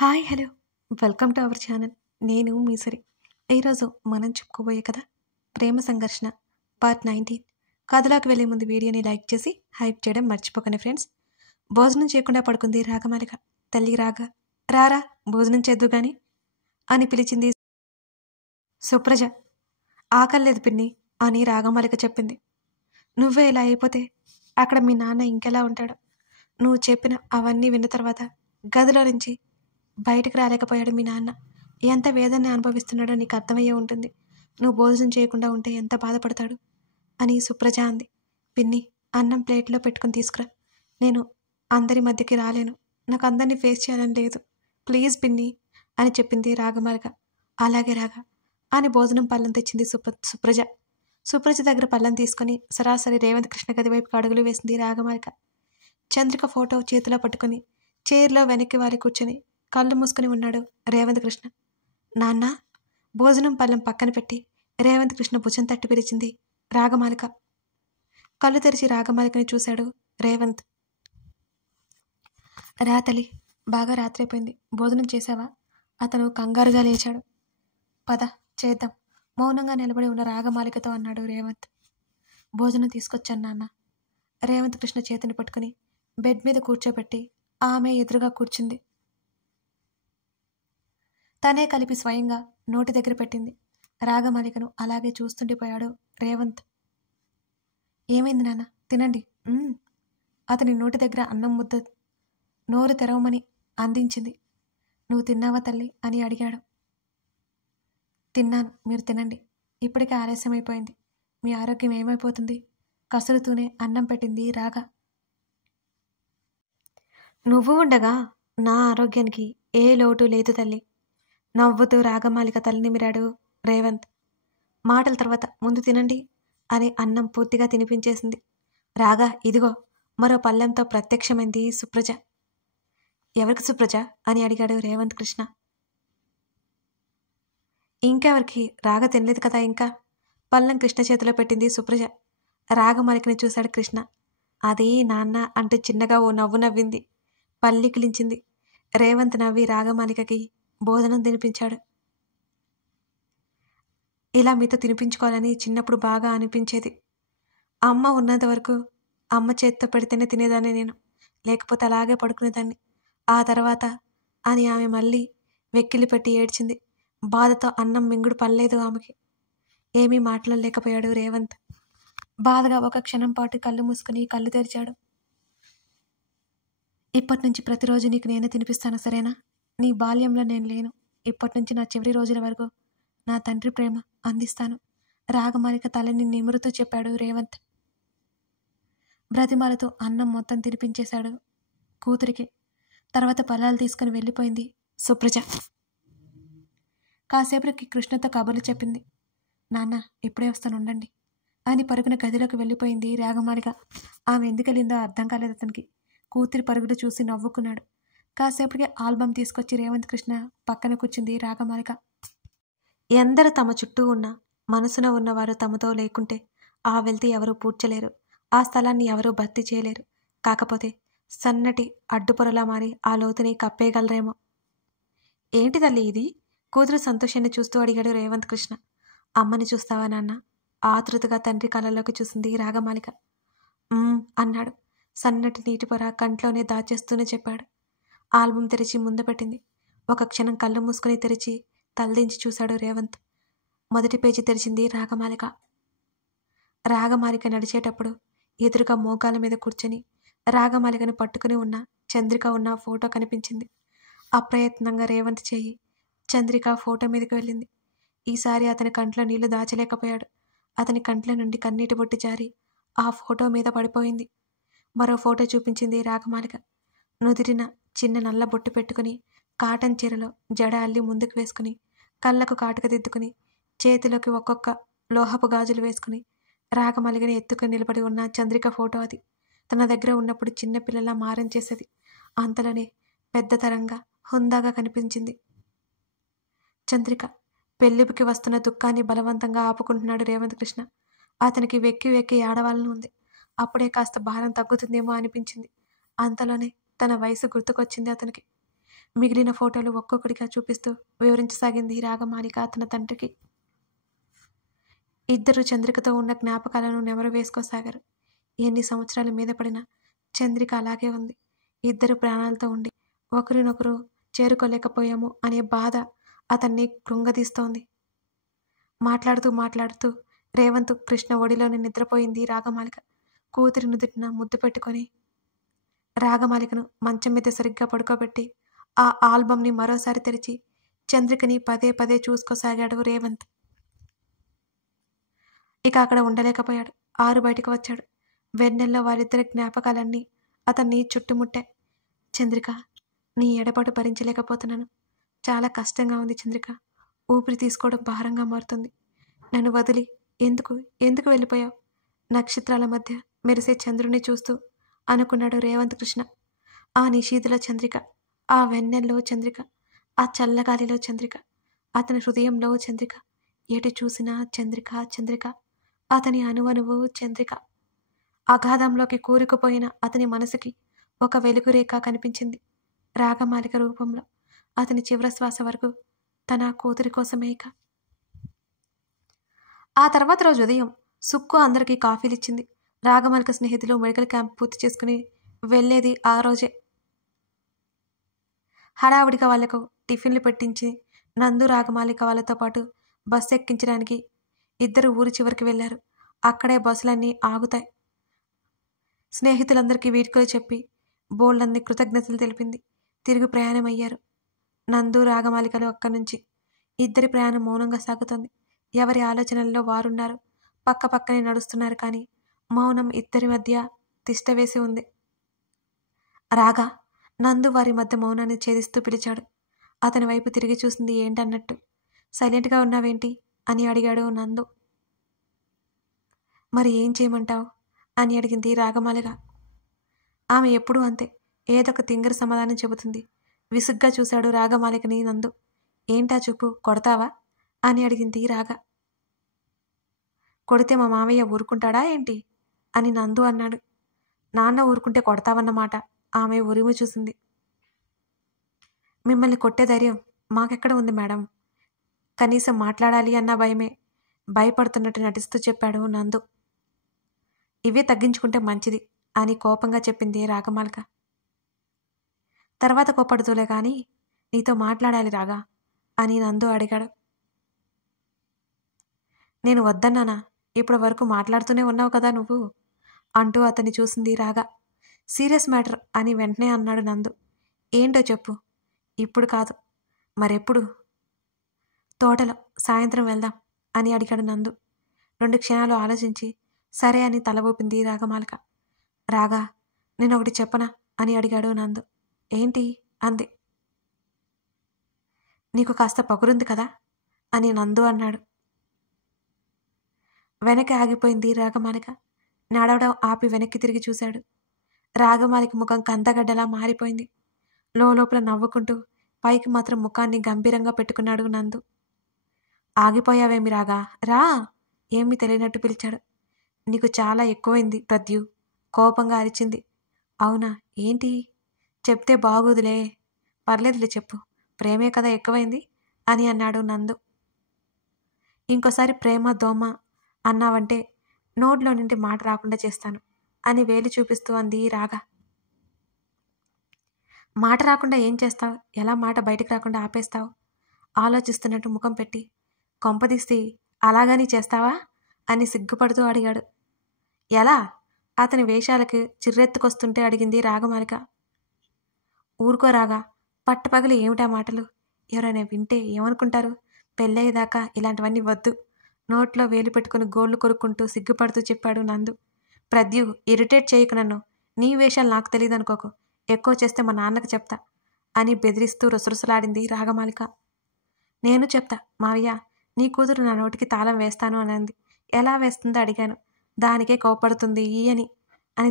Hi hello welcome to our channel. నేను మీ సరి. ఈరోజు మనం చెప్పుకోబోయే కథ ప్రేమ సంఘర్షణ పార్ట్ 19. కథలోకి వెళ్ళే ముందు వీడియోని లైక్ చేసి హైప్ చేయడం మర్చిపోకండి ఫ్రెండ్స్. భోజనం చేయకుండా పడుకుంది రాగమాలిక. తల్లి రాగా రారా భోజనం చేద్దు గాని అని పిలిచింది సుప్రజ. ఆకలేదు పిన్ని అని రాగమాలిక చెప్పింది. నువ్వే ఇలా అయిపోతే అక్కడ మీ నాన్న ఇంకెలా ఉంటాడు? నువ్వు చెప్పిన అవన్నీ విన్న తర్వాత గదిలో నుంచి బయటకు రాలేకపోయాడు మీ నాన్న. ఎంత వేదనని అనుభవిస్తున్నాడో నీకు అర్థమయ్యే ఉంటుంది. నువ్వు భోజనం చేయకుండా ఉంటే ఎంత బాధపడతాడు అని సుప్రజ అంది. పిన్ని అన్నం ప్లేట్లో పెట్టుకుని తీసుకురా. నేను అందరి మధ్యకి రాలేను. నాకు అందరినీ ఫేస్ చేయాలని లేదు. ప్లీజ్ పిన్ని అని చెప్పింది రాగమాలిక. అలాగే రాగా అని భోజనం పళ్ళం తెచ్చింది సుప్రజ. సుప్రజ దగ్గర పళ్ళం తీసుకుని సరాసరి రేవంత్ కృష్ణ గది వైపుకి అడుగులు వేసింది రాగమాలిక. చంద్రిక ఫోటో చేతిలో పట్టుకుని చైర్లో వెనక్కి వాలి కూర్చొని కళ్ళు మూసుకుని ఉన్నాడు రేవంత్ కృష్ణ. నాన్న భోజనం పళ్ళం పక్కన పెట్టి రేవంత్ కృష్ణ భుజం తట్టి పిలిచింది రాగమాలిక. కళ్ళు తెరిచి రాగమాలికని చూశాడు రేవంత్. రాతలి బాగా రాత్రైపోయింది, భోజనం చేశావా? అతను కంగారుగా లేచాడు. పద చేద్దాం మౌనంగా నిలబడి ఉన్న రాగమాలికతో అన్నాడు రేవంత్. భోజనం తీసుకొచ్చాను నాన్న. రేవంత్ కృష్ణ చేతిని పట్టుకుని బెడ్ మీద కూర్చోబెట్టి ఆమె ఎదురుగా కూర్చుంది. తనే కలిపి స్వయంగా నోటి దగ్గర పెట్టింది. రాగమాలికను అలాగే చూస్తుండిపోయాడు రేవంత్. ఏమైంది నాన్న, తినండి. అతని నోటి దగ్గర అన్నం ముద్ద నోరు తెరవమని అందించింది. నువ్వు తిన్నావా తల్లి అని అడిగాడు. తిన్నాను, మీరు తినండి. ఇప్పటికే ఆలస్యమైపోయింది. మీ ఆరోగ్యం ఏమైపోతుంది? కసురుతూనే అన్నం పెట్టింది రాగా. నువ్వు ఉండగా నా ఆరోగ్యానికి ఏ లోటు లేదు తల్లి. నవ్వుతూ రాగమాలిక తలనిమిరాడు రేవంత్. మాటల తర్వాత ముందు తినండి అని అన్నం పూర్తిగా తినిపించేసింది. రాగా ఇదిగో మరో పళ్ళెంతో ప్రత్యక్షమైంది సుప్రజ. ఎవరికి సుప్రజ అని అడిగాడు రేవంత్ కృష్ణ. ఇంకెవరికి? రాగ తినలేదు కదా ఇంకా. పళ్ళెం కృష్ణ చేతిలో పెట్టింది సుప్రజ. రాగమాలికని చూశాడు కృష్ణ. అది నాన్న అంటూ చిన్నగా ఓ నవ్వు నవ్వింది. పల్లికిలించింది. రేవంత్ నవ్వి రాగమాలికకి భోజనం తినిపించాడు. ఇలా మీతో తినిపించుకోవాలని చిన్నప్పుడు బాగా అనిపించేది. అమ్మ ఉన్నంత వరకు అమ్మ చేత్తో పెడితేనే తినేదాన్ని నేను, లేకపోతే అలాగే పడుకునేదాన్ని. ఆ తర్వాత అని ఆమె మళ్ళీ వెక్కిలి పెట్టి ఏడ్చింది. బాధతో అన్నం మింగుడు పడలేదు ఆమెకి. ఏమీ మాట్లాడలేకపోయాడు రేవంత్. బాధగా ఒక క్షణం పాటు కళ్ళు మూసుకుని కళ్ళు తెరిచాడు. ఇప్పటి నుంచి ప్రతిరోజు నీకు నేనే తినిపిస్తాను, సరేనా? నీ బాల్యంలో నేను లేను. ఇప్పటి నుంచి నా చివరి రోజుల వరకు నా తండ్రి ప్రేమ అందిస్తాను. రాగమాలిక తలని నిమురుతూ చెప్పాడు రేవంత్. బ్రతిమాలతో అన్నం మొత్తం తినిపించేశాడు కూతురికి. తర్వాత పళ్ళాలు తీసుకుని వెళ్ళిపోయింది సుప్రజ. కాసేపటికి కృష్ణతో కబుర్లు చెప్పింది. నాన్న ఇప్పుడే వస్తాను ఉండండి అని పరుగున గదిలోకి వెళ్ళిపోయింది రాగమాలిక. ఆమె ఎందుకెళ్ళిందో అర్థం కాలేదు అతనికి. కూతురి పరుగులు చూసి నవ్వుకున్నాడు. కాసేపటికి ఆల్బమ్ తీసుకొచ్చి రేవంత్ కృష్ణ పక్కన కూర్చుంది రాగమాలిక. ఎందరు తమ చుట్టూ ఉన్నా మనసులో ఉన్నవారు తమతో లేకుంటే ఆ వెళ్తి ఎవరూ పూడ్చలేరు. ఆ స్థలాన్ని ఎవరూ భర్తీ చేయలేరు. కాకపోతే సన్నటి అడ్డుపొరలా మారి ఆ లోతుని కప్పేయగలరేమో. ఏంటి తల్లి ఇది? కూతురు సంతోషాన్ని చూస్తూ అడిగాడు రేవంత్ కృష్ణ. అమ్మని చూస్తావా నాన్న? ఆతృతగా తండ్రి కళ్ళలోకి చూసింది రాగమాలిక. అన్నాడు. సన్నటి నీటి పొర కంట్లోనే దాచేస్తూనే చెప్పాడు. ఆల్బం తెరిచి ముందు పెట్టింది. ఒక క్షణం కళ్ళు మూసుకుని తెరిచి తలదించి చూశాడు రేవంత్. మొదటి పేజీ తెరిచింది రాగమాలిక. రాగమాలిక నడిచేటప్పుడు ఎదురుగా మోకాల మీద కూర్చొని రాగమాలికను పట్టుకుని ఉన్న చంద్రిక ఉన్న ఫోటో కనిపించింది. అప్రయత్నంగా రేవంత్ చేయి చంద్రిక ఫోటో మీదకి వెళ్ళింది. ఈసారి అతని కంట్లో నీళ్లు దాచలేకపోయాడు. అతని కంట్ల నుండి కన్నీటి బొట్టు జారి ఆ ఫోటో మీద పడిపోయింది. మరో ఫోటో చూపించింది రాగమాలిక. నుదిరిన చిన్న నల్ల బొట్టు పెట్టుకుని కాటన్ చీరలో జడ అల్లి ముందుకు వేసుకుని కళ్ళకు కాటుక దిద్దుకుని చేతిలోకి ఒక్కొక్క లోహపు గాజులు వేసుకుని రాగమాలికని ఎత్తుకుని నిలబడి ఉన్న చంద్రిక ఫోటో అది. తన దగ్గర ఉన్నప్పుడు చిన్నపిల్లలా మారం చేసేది. అంతలోనే పెద్దతరంగా హుందాగా కనిపించింది చంద్రిక. పెళ్లికి వస్తున్న దుఃఖాన్ని బలవంతంగా ఆపుకుంటున్నాడు రేవంత్ కృష్ణ. అతనికి వెక్కి వెక్కి ఏడవాలని ఉంది. అప్పుడే కాస్త భారం తగ్గుతుందేమో అనిపించింది. అంతలోనే తన వయసు గుర్తుకొచ్చింది అతనికి. మిగిలిన ఫోటోలు ఒక్కొక్కడిగా చూపిస్తూ వివరించసాగింది రాగమాలిక అతని తండ్రికి. ఇద్దరు చంద్రికతో ఉన్న జ్ఞాపకాలను నెమరు వేసుకోసాగారు. ఎన్ని సంవత్సరాల మీద పడినా చంద్రిక అలాగే ఉంది. ఇద్దరు ప్రాణాలతో ఉండి ఒకరినొకరు చేరుకోలేకపోయాము అనే బాధ అతన్ని కృంగదీస్తోంది. మాట్లాడుతూ రేవంత్ కృష్ణ ఒడిలోనే నిద్రపోయింది రాగమాలిక. కూతురి నుదుటిన ముద్దు పెట్టుకొని రాగమాలికను మంచం మీద సరిగ్గా పడుకోబెట్టి ఆ ఆల్బంని మరోసారి తెరిచి చంద్రికని పదే పదే చూసుకోసాగాడు రేవంత్. ఇక అక్కడ ఉండలేకపోయాడు. ఆరు బయటకు వచ్చాడు. వెన్నెల్లో వారిద్దరి జ్ఞాపకాలన్నీ అతన్ని చుట్టుముట్టాయి. చంద్రిక, నీ ఎడబాటు భరించలేకపోతున్నాను. చాలా కష్టంగా ఉంది చంద్రిక. ఊపిరి తీసుకోవడం భారంగా మారుతుంది. నన్ను వదిలి ఎందుకు వెళ్ళిపోయావు? నక్షత్రాల మధ్య మెరిసే చంద్రుని చూస్తూ అనుకున్నాడు రేవంత్ కృష్ణ. ఆ నిశీధుల చంద్రిక, ఆ వెన్నెల్లో చంద్రిక, ఆ చల్లగాలిలో చంద్రిక, అతని హృదయంలో చంద్రిక, ఎటు చూసినా చంద్రిక చంద్రిక, అతని అణువణువు చంద్రిక. అగాధంలోకి కూరుకుపోయిన అతని మనసుకి ఒక వెలుగురేఖ కనిపించింది రాగమాలిక రూపంలో. అతని చివరి శ్వాస వరకు తన కూతురి కోసమే. ఇక ఆ తర్వాత రోజు ఉదయం సుక్కు అందరికీ కాఫీలిచ్చింది. రాగమాలిక స్నేహితులు మెడికల్ క్యాంప్ పూర్తి చేసుకుని వెళ్ళేది ఆ రోజే. హడావుడిగా వాళ్లకు టిఫిన్లు పెట్టించి నందు రాగమాలిక వాళ్ళతో పాటు బస్సు ఎక్కించడానికి ఇద్దరు ఊరి చివరికి వెళ్లారు. అక్కడే బస్సులన్నీ ఆగుతాయి. స్నేహితులందరికీ వీడ్కోలు చెప్పి బోల్డన్ని కృతజ్ఞతలు తెలిపింది. తిరిగి ప్రయాణం అయ్యారు నందు రాగమాలికలు. అక్కడి నుంచి ఇద్దరి ప్రయాణం మౌనంగా సాగుతోంది. ఎవరి ఆలోచనల్లో వారున్నారు. పక్క పక్కనే నడుస్తున్నారు. కానీ మౌనం ఇద్దరి మధ్య తిష్టవేసి ఉంది. రాగా, నందు వారి మధ్య మౌనాన్ని ఛేదిస్తూ పిలిచాడు. అతని వైపు తిరిగి చూసింది ఏంటన్నట్టు. సైలెంట్గా ఉన్నావేంటి అని అడిగాడు నందు. మరి ఏం చేయమంటావు అని అడిగింది రాగమాలిక. ఆమె ఎప్పుడూ అంతే, ఏదొక తింగర సమాధానం చెబుతుంది. విసుగ్గా చూశాడు రాగమాలికని నందు. ఏంటా చూపు, కొడతావా అని అడిగింది రాగ. కొడితే మా మామయ్య ఊరుకుంటాడా ఏంటి అని నందు అన్నాడు. నాన్న ఊరుకుంటే కొడతావన్నమాట. ఆమె ఉరిమి చూసింది. మిమ్మల్ని కొట్టే ధైర్యం మాకెక్కడ ఉంది మేడం? కనీసం మాట్లాడాలి అన్న భయమే. భయపడుతున్నట్టు నటిస్తూ చెప్పాడు నందు. ఇవే తగ్గించుకుంటే మంచిది అని కోపంగా చెప్పింది రాగమాలిక. తర్వాత కోపడుతూలే కానీ నీతో మాట్లాడాలి రాగా అని నందు అడిగాడు. నేను వద్దన్నానా? ఇప్పటి వరకు మాట్లాడుతూనే ఉన్నావు కదా నువ్వు అంటూ అతన్ని చూసింది రాగా. సీరియస్ మ్యాటర్ అని వెంటనే అన్నాడు నందు. ఏంటో చెప్పు. ఇప్పుడు కాదు, మరెప్పుడు? తోటలో సాయంత్రం వెళ్దాం అని అడిగాడు నందు. 2 క్షణాలు ఆలోచించి సరే అని తల ఊపింది రాగమాలిక. రాగా, నేను ఒకటి చెప్పనా అని అడిగాడు నందు. ఏంటి అంది. నీకు కాస్త పొగరుంది కదా అని నందు అన్నాడు. వెనక్కి ఆగిపోయింది రాగమాలిక. నడవడం ఆపి వెనక్కి తిరిగి చూశాడు. రాగమాలిక ముఖం కందగడ్డలా మారిపోయింది. లోపల నవ్వుకుంటూ పైకి మాత్రం ముఖాన్ని గంభీరంగా పెట్టుకున్నాడు నందు. ఆగిపోయావేమి రాగా, రా ఏమీ తెలియనట్టు పిలిచాడు. నీకు చాలా ఎక్కువైంది ప్రద్యు, కోపంగా అరిచింది. అవునా, ఏంటి? చెప్తే బాగోదులే. పర్లేదులే చెప్పు. ప్రేమే కదా ఎక్కువైంది అని అన్నాడు నందు. ఇంకోసారి ప్రేమ దోమ అన్నావంటే నోట్లో నుండి మాట రాకుండా చేస్తాను అని వేలు చూపిస్తూ అంది రాగా. మాట రాకుండా ఏం చేస్తావు? ఎలా మాట బయటకు రాకుండా ఆపేస్తావు? ఆలోచిస్తున్నట్టు ముఖం పెట్టి కొంపదీసి అలాగని చేస్తావా అని సిగ్గుపడుతూ అడిగాడు. ఎలా? అతని వేషాలకి చిర్రెత్తుకొస్తుంటే అడిగింది రాగమాలిక. ఊరుకోరాగా, పట్టపగలి ఏమిటా మాటలు? ఎవరైనా వింటే ఏమనుకుంటారు? పెళ్ళయ్యేదాకా ఇలాంటివన్నీ వద్దు. నోట్లో వేలు పెట్టుకుని గోళ్లు కొరుక్కుంటూ సిగ్గుపడుతూ చెప్పాడు నందు. ప్రద్యు, ఇరిటేట్ చేయకు నన్ను. నీ వేషాలు నాకు తెలియదు అనుకోకు. ఎక్కువ చేస్తే మా నాన్నకు చెప్తా అని బెదిరిస్తూ రుసరుసలాడింది రాగమాలిక. నేను చెప్తా మావయ్య, నీ కూతురు నా నోటికి తాళం వేస్తాను అని అంది. ఎలా వేస్తుందో అడిగాను. దానికే కోపడుతుంది అని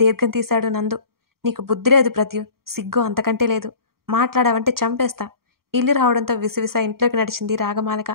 దీర్ఘం తీశాడు నందు. నీకు బుద్ధి లేదు ప్రద్యు, సిగ్గు అంతకంటే లేదు. మాట్లాడావంటే చంపేస్తా. ఇల్లు రావడంతో విసివిస ఇంట్లోకి నడిచింది రాగమాలిక.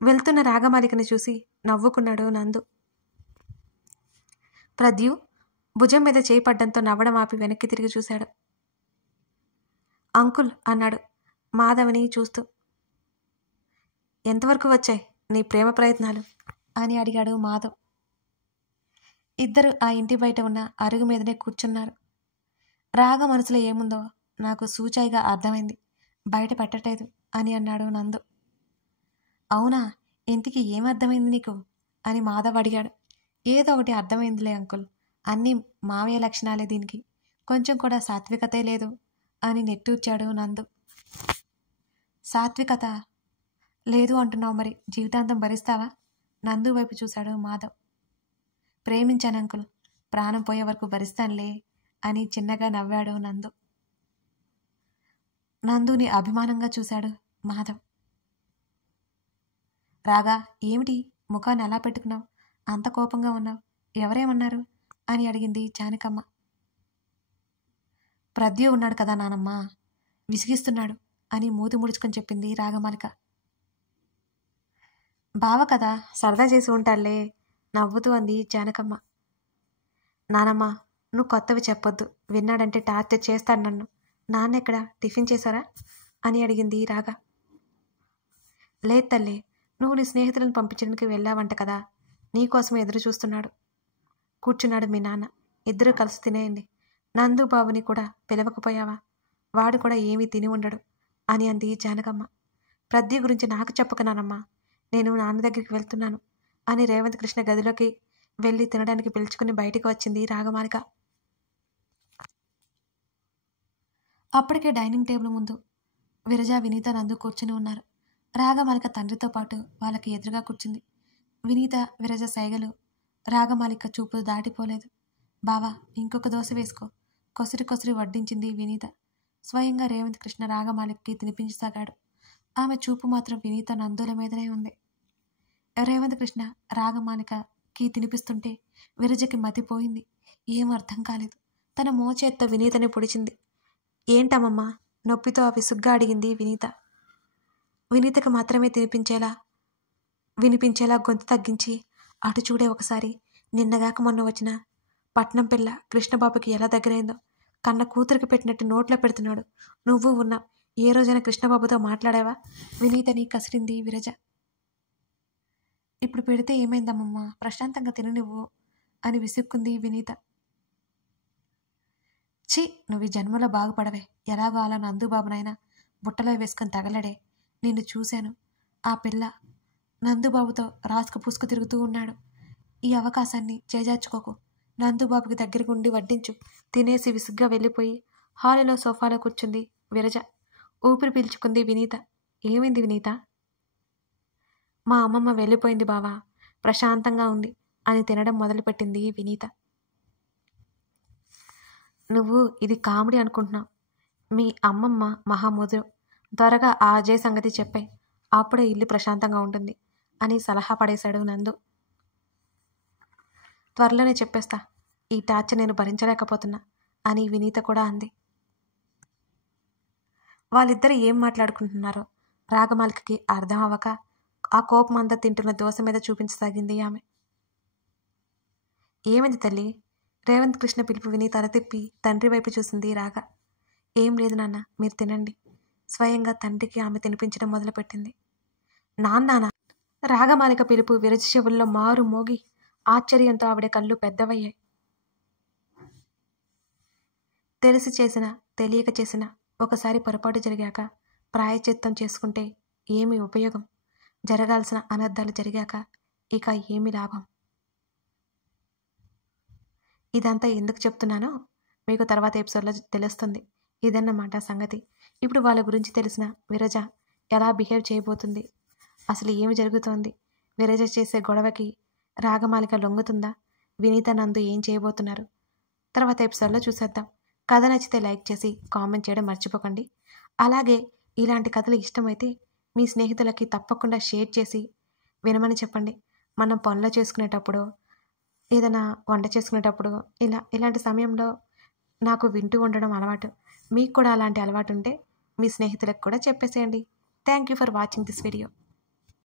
వెళ్తున్న రాగమాలికను చూసి నవ్వుకున్నాడు నందు. ప్రద్యు భుజం మీద చేయి పడ్డంతో నవ్వడం ఆపి వెనక్కి తిరిగి చూశాడు. అంకుల్ అన్నాడు మాధవ్ని చూస్తూ. ఎంతవరకు వచ్చాయి నీ ప్రేమ ప్రయత్నాలు అని అడిగాడు మాధవ్. ఇద్దరు ఆ ఇంటి బయట ఉన్న అరుగు మీదనే కూర్చున్నారు. రాగ మనసులో ఏముందో నాకు సూచాయిగా అర్థమైంది, బయట పెట్టలేదు అని అన్నాడు నందు. అవునా, ఇంటికి ఏమర్థమైంది నీకు అని మాధవ్ అడిగాడు. ఏదో ఒకటి అర్థమైందిలే అంకుల్, అన్నీ మావయ్య లక్షణాలే, దీనికి కొంచెం కూడా సాత్వికతే లేదు అని నెట్టూర్చాడు నందు. సాత్వికత లేదు అంటున్నావు, మరి జీవితాంతం భరిస్తావా? నందు వైపు చూశాడు మాధవ్. ప్రేమించాను అంకుల్, ప్రాణం పోయే వరకు భరిస్తానులే అని చిన్నగా నవ్వాడు నందు. నందుని అభిమానంగా చూశాడు మాధవ్. రాగా, ఏమిటి ముఖాన్ని అలా పెట్టుకున్నావు, అంత కోపంగా ఉన్నావు, ఎవరేమన్నారు అని అడిగింది జానకమ్మ. ప్రద్యు ఉన్నాడు కదా నానమ్మ, విసిగిస్తున్నాడు అని మూతి ముడుచుకొని చెప్పింది రాగమాలిక. బావ కదా, సరదా చేసి ఉంటాడులే నవ్వుతూ అంది జానకమ్మ. నానమ్మ, నువ్వు కొత్తవి చెప్పొద్దు, విన్నాడంటే టార్చర్ చేస్తాడు నన్ను. నాన్న ఎక్కడ, టిఫిన్ చేశారా అని అడిగింది రాగా. లేదు తల్లి, నువ్వు నీ స్నేహితులను పంపించడానికి వెళ్ళావంట కదా, నీకోసమే ఎదురు చూస్తున్నాడు. కూర్చున్నాడు మీ నాన్న, ఇద్దరూ కలిసి తినేయండి. నందు బాబుని కూడా పిలవకపోయావా, వాడు కూడా ఏమీ తిని ఉండడు అని అంది జానకమ్మ. ప్రద్యు గురించి నాకు చెప్పకనానమ్మా, నేను నాన్న దగ్గరికి వెళ్తున్నాను అని రేవంత్ కృష్ణ గదిలోకి వెళ్ళి తినడానికి పిలుచుకుని బయటికి వచ్చింది రాగమాలిక. అప్పటికే డైనింగ్ టేబుల్ ముందు విరజ, వినీత, నందు కూర్చుని ఉన్నారు. రాగమాలిక తండ్రితో పాటు వాళ్ళకి ఎదురుగా కూర్చుంది. వినీత, విరజ సైగలు రాగమాలిక చూపులు దాటిపోలేదు. బావా, ఇంకొక దోశ వేసుకో, కొసరి కొసరి వడ్డించింది వినీత. స్వయంగా రేవంత్ కృష్ణ రాగమాలికకి తినిపించసాగాడు. ఆమె చూపు మాత్రం వినీత, నందుల మీదనే ఉంది. రేవంత్ కృష్ణ రాగమాలికకి తినిపిస్తుంటే విరజకి మతిపోయింది. ఏం అర్థం కాలేదు. తన మోచేత్తో వినీతని పొడిచింది. ఏంటమ్మమ్మా, నొప్పితో ఆ విసుగ్గా అడిగింది వినీత. వినీతకు మాత్రమే వినిపించేలా గొంతు తగ్గించి, అటు చూడే ఒకసారి, నిన్నగాక మొన్న వచ్చిన పట్నం పిల్ల కృష్ణబాబుకి ఎలా దగ్గరైందో, కన్న కూతురికి పెట్టినట్టు నోట్లో పెడుతున్నాడు. నువ్వు ఉన్నావు, ఏ రోజైనా కృష్ణబాబుతో మాట్లాడావా? వినీతని కసిరింది విరజ. ఇప్పుడు పెడితే ఏమైందమ్మమ్మా, ప్రశాంతంగా తిను నువ్వు అని విసుక్కుంది వినీత. ఛీ, నువ్వు ఈ జన్మలో బాగుపడవే, ఎలాగో అలా నందుబాబునైనా బుట్టలో వేసుకొని తగలడే. నిన్ను చూశాను, ఆ పిల్ల నందుబాబుతో రాసుకు పూసుకు తిరుగుతూ ఉన్నాడు. ఈ అవకాశాన్ని చేజార్చుకోకు, నందుబాబుకి దగ్గరకు ఉండి వడ్డించు. తినేసి విసుగ్గా వెళ్ళిపోయి హాలులో సోఫాలో కూర్చుంది విరజ. ఊపిరి పీల్చుకుంది వినీత. ఏమైంది వినీత? మా అమ్మమ్మ వెళ్ళిపోయింది బావా, ప్రశాంతంగా ఉంది అని తినడం మొదలుపెట్టింది వినీత. నువ్వు ఇది కామెడీ అనుకుంటున్నావు, మీ అమ్మమ్మ మహాముదురు, త్వరగా ఆ అజయ్ సంగతి చెప్పాయి, అప్పుడే ఇల్లు ప్రశాంతంగా ఉంటుంది అని సలహా పడేశాడు నందు. త్వరలోనే చెప్పేస్తా, ఈ టార్చర్ నేను భరించలేకపోతున్నా అని వినీత కూడా అంది. వాళ్ళిద్దరు ఏం మాట్లాడుకుంటున్నారో రాగమాలికకి అర్థం అవ్వక ఆ కోపం అంతా తింటున్న దోశ మీద చూపించసాగింది ఆమె. ఏమైంది తల్లి? రేవంత్ కృష్ణ పిలుపు విని తల తిప్పి తండ్రి వైపు చూసింది రాగ. ఏం లేదు నాన్న, మీరు తినండి. స్వయంగా తండ్రికి ఆమె తినిపించడం మొదలుపెట్టింది. నాన్న! రాగమాలిక పిలుపు విరచి చెవుల్లో మారు మోగి ఆశ్చర్యంతో ఆవిడ కళ్ళు పెద్దవయ్యాయి. తెలిసి చేసిన, తెలియక చేసిన, ఒకసారి పొరపాటు జరిగాక ప్రాయశ్చిత్తం చేసుకుంటే ఏమి ఉపయోగం? జరగాల్సిన అనర్థాలు జరిగాక ఇక ఏమి లాభం? ఇదంతా ఎందుకు చెప్తున్నానో మీకు తర్వాత ఎపిసోడ్లో తెలుస్తుంది. ఇదన్నమాట సంగతి. ఇప్పుడు వాళ్ళ గురించి తెలిసిన విరజ ఎలా బిహేవ్ చేయబోతుంది, అసలు ఏమి జరుగుతోంది, విరజ చేసే గొడవకి రాగమాలిక లొంగుతుందా, వినీత నందు ఏం చేయబోతున్నారు, తర్వాత ఎపిసోడ్లో చూసేద్దాం. కథ నచ్చితే లైక్ చేసి కామెంట్ చేయడం మర్చిపోకండి. అలాగే ఇలాంటి కథలు ఇష్టమైతే మీ స్నేహితులకి తప్పకుండా షేర్ చేసి వినమని చెప్పండి. మనం పనులు చేసుకునేటప్పుడు, ఏదైనా వంట చేసుకునేటప్పుడు ఇలాంటి సమయంలో నాకు వింటూ ఉండడం అలవాటు. మీకు కూడా అలాంటి అలవాటు ఉంటే మీ స్నేహితులకు కూడా చెప్పేసేయండి. Thank you for watching this video.